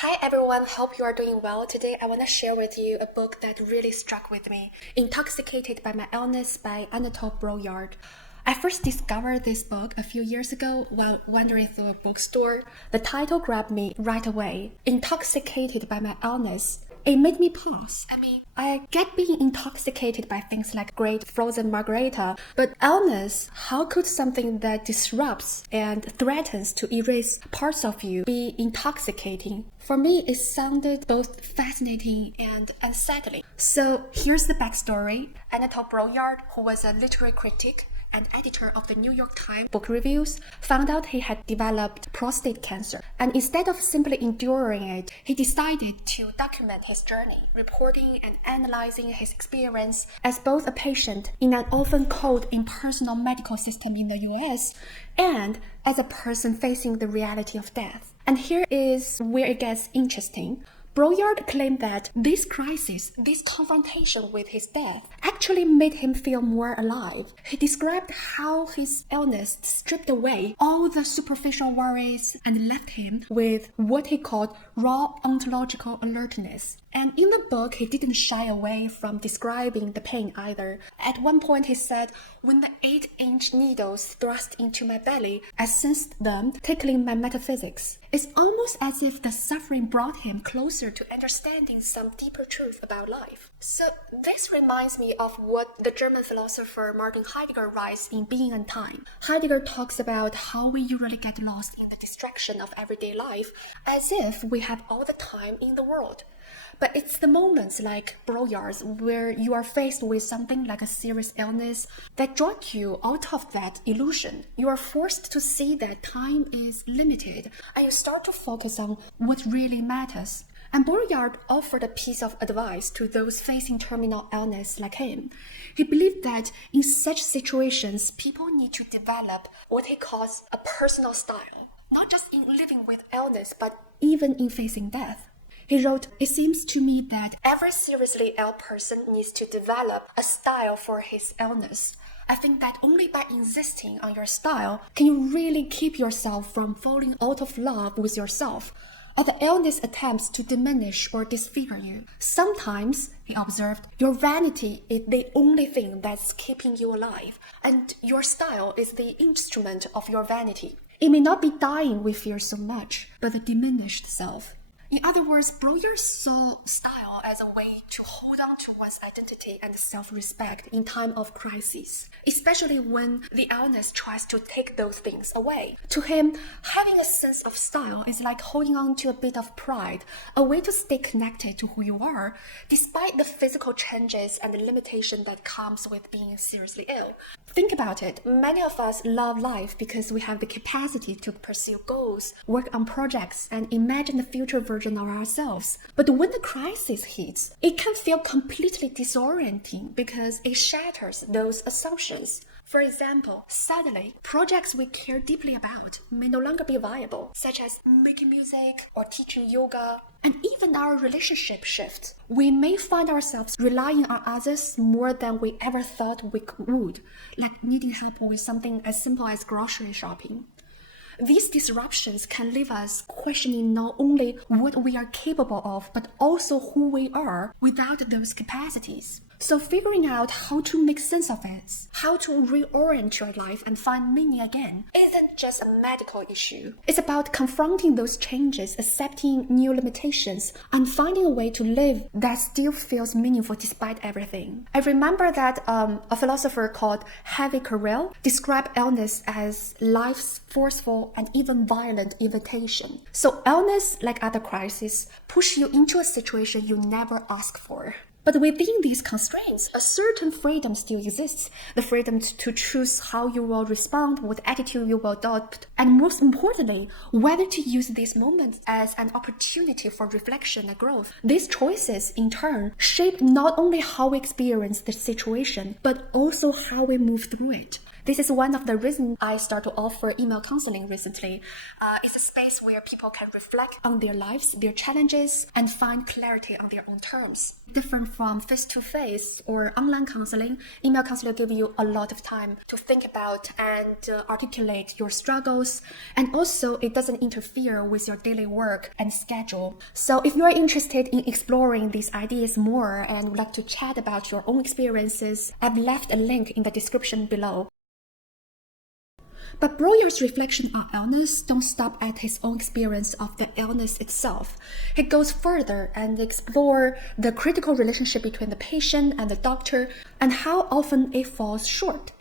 Hi everyone, hope you are doing well. Today I want to share with you a book that really struck with me, Intoxicated by My Illness by Anatole Broyard. I first discovered this book a few years ago while wandering through a bookstore. The title grabbed me right away, Intoxicated by My Illness. It made me pause. I get being intoxicated by things like great frozen margarita, but illness, how could something that disrupts and threatens to erase parts of you be intoxicating? For me, it sounded both fascinating and unsettling. So here's the backstory. Anatole Broyard, who was a literary critic and editor of the New York Times book reviews, found out he had developed prostate cancer. And instead of simply enduring it, he decided to document his journey, reporting and analyzing his experience as both a patient in an often cold impersonal medical system in the US and as a person facing the reality of death. And here is where it gets interesting. Broyard claimed that this crisis, this confrontation with his death, actually made him feel more alive. He described how his illness stripped away all the superficial worries and left him with what he called raw ontological alertness. And in the book, he didn't shy away from describing the pain either. At one point, he said, "When the 8-inch needles thrust into my belly, I sensed them tickling my metaphysics. It's almost as if the suffering brought him closer to understanding some deeper truth about life." So this reminds me of what the German philosopher Martin Heidegger writes in Being and Time. Heidegger talks about how we usually get lost in the distraction of everyday life as if we have all the time in the world. But it's the moments like Broyard's where you are faced with something like a serious illness that drag you out of that illusion. You are forced to see that time is limited and you start to focus on what really matters. And Broyard offered a piece of advice to those facing terminal illness like him. He believed that in such situations, people need to develop what he calls a personal style, not just in living with illness, but even in facing death. He wrote, "It seems to me that every seriously ill person needs to develop a style for his illness. I think that only by insisting on your style can you really keep yourself from falling out of love with yourself, or the illness attempts to diminish or disfigure you. Sometimes," he observed, "your vanity is the only thing that's keeping you alive, and your style is the instrument of your vanity. It may not be dying we fear so much, but the diminished self." In other words, Broyard saw style as a way to hold on to one's identity and self-respect in time of crisis, especially when the illness tries to take those things away. To him, having a sense of style is like holding on to a bit of pride, a way to stay connected to who you are, despite the physical changes and the limitation that comes with being seriously ill. Think about it. Many of us love life because we have the capacity to pursue goals, work on projects, and imagine the future version of ourselves. But when the crisis hits, it can feel completely disorienting because it shatters those assumptions. For example, suddenly, projects we care deeply about may no longer be viable, such as making music or teaching yoga, and even our relationship shifts. We may find ourselves relying on others more than we ever thought we would, like needing help with something as simple as grocery shopping. These disruptions can leave us questioning not only what we are capable of, but also who we are without those capacities. So figuring out how to make sense of it, how to reorient your life and find meaning again, isn't just a medical issue. It's about confronting those changes, accepting new limitations, and finding a way to live that still feels meaningful despite everything. I remember that a philosopher called Havi Carel described illness as life's forceful and even violent invitation. So illness, like other crises, push you into a situation you never asked for. But within these constraints, a certain freedom still exists. The freedom to choose how you will respond, what attitude you will adopt, and most importantly, whether to use these moments as an opportunity for reflection and growth. These choices, in turn, shape not only how we experience the situation, but also how we move through it. This is one of the reasons I start to offer email counseling recently. It's a space where people can reflect on their lives, their challenges, and find clarity on their own terms. Different from face-to-face or online counseling, email counseling will give you a lot of time to think about and articulate your struggles. And also, it doesn't interfere with your daily work and schedule. So if you are interested in exploring these ideas more and would like to chat about your own experiences, I've left a link in the description below. But Broyard's reflection on illness don't stop at his own experience of the illness itself. He goes further and explores the critical relationship between the patient and the doctor and how often it falls short.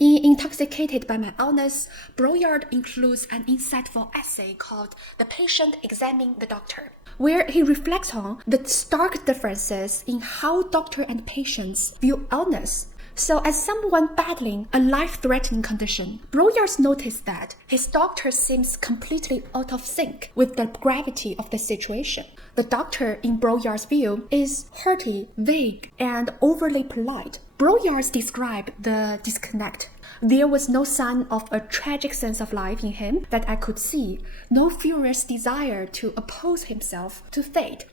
In Intoxicated by My Illness, Broyard includes an insightful essay called The Patient Examining the Doctor, where he reflects on the stark differences in how doctor and patients view illness. So as someone battling a life-threatening condition, Broyard noticed that his doctor seems completely out of sync with the gravity of the situation. The doctor, in Broyard's view, is hearty, vague, and overly polite. Broyard described the disconnect. There was no sign of a tragic sense of life in him that I could see, no furious desire to oppose himself to fate.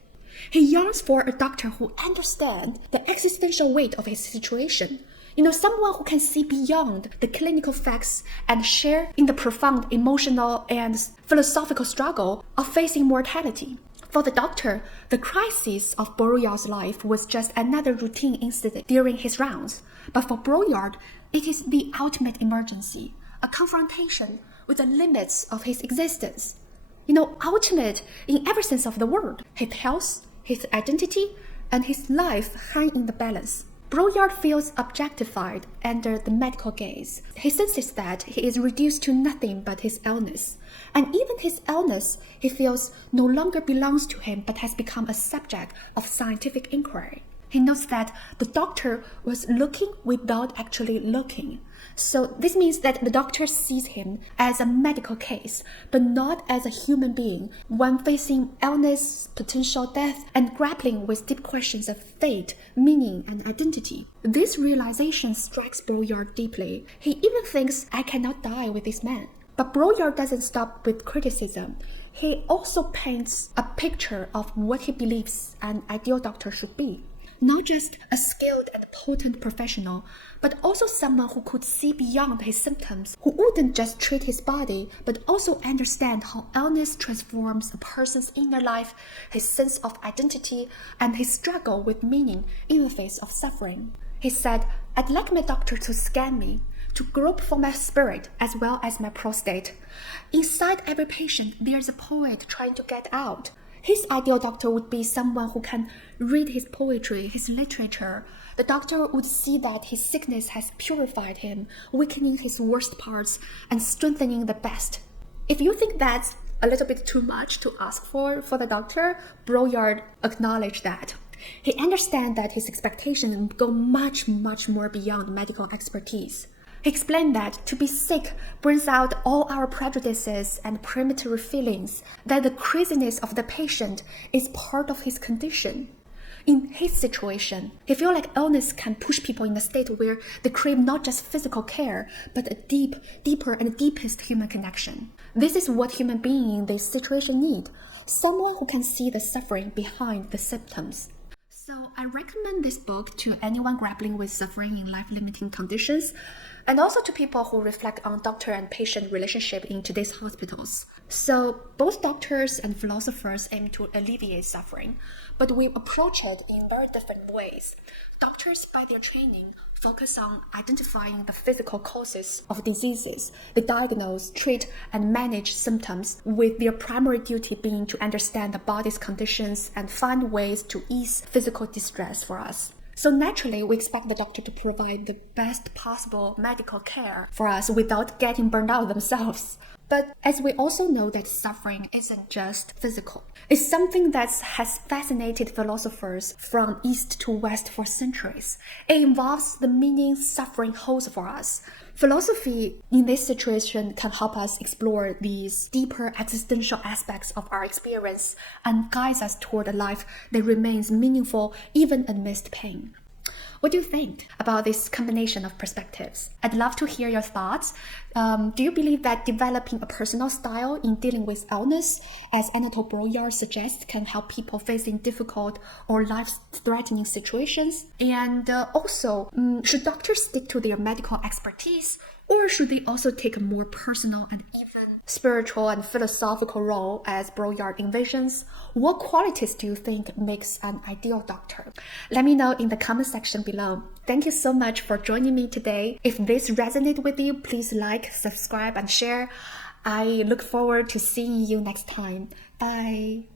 He yearns for a doctor who understands the existential weight of his situation. Someone who can see beyond the clinical facts and share in the profound emotional and philosophical struggle of facing mortality. For the doctor, the crisis of Broyard's life was just another routine incident during his rounds. But for Broyard, it is the ultimate emergency, a confrontation with the limits of his existence. Ultimate in every sense of the word. His health, his identity, and his life hang in the balance. Broyard feels objectified under the medical gaze. He senses that he is reduced to nothing but his illness. And even his illness, he feels, no longer belongs to him but has become a subject of scientific inquiry. He knows that the doctor was looking without actually looking. So this means that the doctor sees him as a medical case, but not as a human being, one facing illness, potential death, and grappling with deep questions of fate, meaning, and identity. This realization strikes Broyard deeply. He even thinks, I cannot die with this man. But Broyard doesn't stop with criticism. He also paints a picture of what he believes an ideal doctor should be. Not just a skilled and potent professional, but also someone who could see beyond his symptoms, who wouldn't just treat his body, but also understand how illness transforms a person's inner life, his sense of identity, and his struggle with meaning in the face of suffering. He said, I'd like my doctor to scan me, to grope for my spirit as well as my prostate. Inside every patient, there's a poet trying to get out. His ideal doctor would be someone who can read his poetry, his literature. The doctor would see that his sickness has purified him, weakening his worst parts and strengthening the best. If you think that's a little bit too much to ask for the doctor, Broyard acknowledged that. He understands that his expectations go much, much more beyond medical expertise. He explained that to be sick brings out all our prejudices and primitive feelings, that the craziness of the patient is part of his condition. In his situation, he feels like illness can push people in a state where they crave not just physical care, but a deeper and deepest human connection. This is what human beings in this situation need, someone who can see the suffering behind the symptoms. So I recommend this book to anyone grappling with suffering in life-limiting conditions, and also to people who reflect on doctor and patient relationship in today's hospitals. So both doctors and philosophers aim to alleviate suffering, but we approach it in very different ways. Doctors, by their training, focus on identifying the physical causes of diseases. They diagnose, treat, and manage symptoms, with their primary duty being to understand the body's conditions and find ways to ease physical distress for us. So naturally, we expect the doctor to provide the best possible medical care for us without getting burned out themselves. But as we also know that suffering isn't just physical. It's something that has fascinated philosophers from east to west for centuries. It involves the meaning suffering holds for us. Philosophy in this situation can help us explore these deeper existential aspects of our experience and guides us toward a life that remains meaningful even amidst pain. What do you think about this combination of perspectives? I'd love to hear your thoughts. Do you believe that developing a personal style in dealing with illness, as Anatole Broyard suggests, can help people facing difficult or life-threatening situations? And also, should doctors stick to their medical expertise, or should they also take a more personal and even spiritual and philosophical role as Broyard envisions? What qualities do you think makes an ideal doctor? Let me know in the comment section below. Thank you so much for joining me today. If this resonated with you, please like, subscribe, and share. I look forward to seeing you next time. Bye.